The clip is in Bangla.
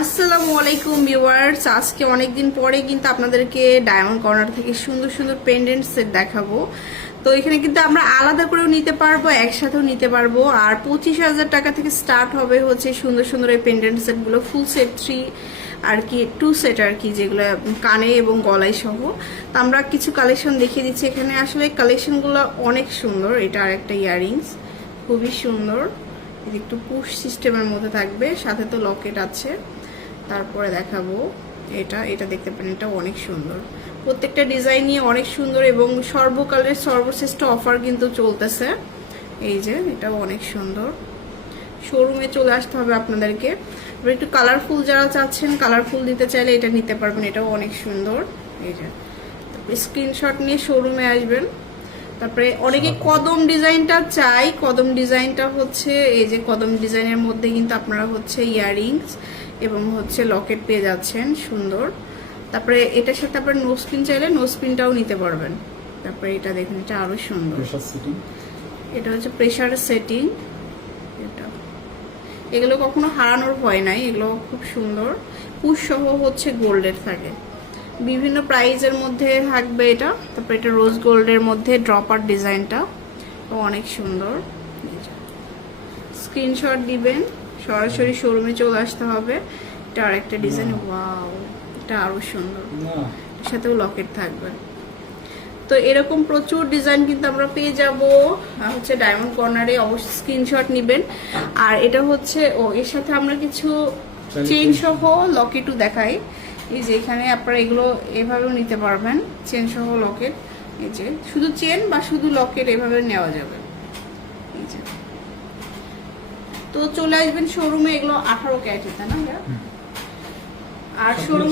আসসালামু আলাইকুম ভিউয়ার্স। আজকে অনেকদিন পরে কিন্তু আপনাদেরকে ডায়মন্ড কর্নার থেকে সুন্দর সুন্দর পেন্ডেন্ট সেট দেখাবো। তো এখানে কিন্তু আমরা আলাদা করেও নিতে পারব, একসাথেও নিতে পারব। আর পঁচিশ হাজার টাকা থেকে স্টার্ট হবে হচ্ছে সুন্দর সুন্দর এই পেন্ডেন্ট সেটগুলো ফুল সেট থ্রি আর কি টু সেট আর কি, যেগুলো কানে এবং গলায় সহ। তো আমরা কিছু কালেকশন দেখিয়ে দিচ্ছি এখানে। আসলে কালেকশনগুলো অনেক সুন্দর, এটা আর একটা ইয়াররিংস খুবই সুন্দর। একটু পুশ সিস্টেমের মধ্যে থাকবে, সাথে তো লকেট আছে। তারপরে দেখাবো। এটা এটা দেখতে পারেন এটা অনেক সুন্দর। প্রত্যেকটা ডিজাইন নিয়ে অনেক সুন্দর এবং সর্বকালের সর্বশ্রেষ্ঠ অফার কিন্তু চলতেছে। এই যে এটাও অনেক সুন্দর। শোরুমে চলে আসতে হবে আপনাদেরকে। এবার একটু কালারফুল যারা চাচ্ছেন কালারফুল দিতে চাইলে এটা নিতে পারবেন এটাও অনেক সুন্দর। এই যে স্ক্রিনশট নিয়ে শোরুমে আসবেন। তারপরে অনেকে কদম ডিজাইনটা চাই। কদম ডিজাইনটা হচ্ছে এই যে কদম ডিজাইনের মধ্যে কিন্তু আপনারা হচ্ছে ইয়াররিংস এবং হচ্ছে লকেট পেয়ে যাচ্ছেন সুন্দর। তারপরে এটার সাথে আপনার নোসপিন চাইলে নোসপিনটাও নিতে পারবেন। তারপরে এটা দেখুন এটা আরও সুন্দর। এটা হচ্ছে প্রেশার সেটিং এটা। এগুলো কখনো হারানোর ভয় নাই এগুলো খুব সুন্দর। পুষ সহ হচ্ছে গোল্ডের থাকে। বিভিন্ন প্রাইজের মধ্যে থাকবে এটা। তারপরে এটা রোজ গোল্ডের মধ্যে ড্রপার ডিজাইনটা অনেক সুন্দর। স্ক্রিনশট দিবেন। সরাসরি শোরুমে চলে আসতে হবে। এটা আর একটা ডিজাইন ওয়াও এটা আরও সুন্দর। এর সাথেও লকেট থাকবে। তো এরকম প্রচুর ডিজাইন কিন্তু আমরা পেয়ে যাব। হচ্ছে ডায়মন্ড কর্নারে অবশ্যই স্ক্রিনশট নেবেন। আর এটা হচ্ছে ও এর সাথে আমরা কিছু চেন সহ লকেটও দেখাই। এই যে এখানে আপনারা এগুলো এভাবেও নিতে পারবেন চেন সহ লকেট এই যে শুধু চেন বা শুধু লকেট এভাবে নেওয়া যাবে। এই যে। তো চলে আসবেন শোরুমে এগুলো আঠারো ক্যারেটের তাই না আর শোরুম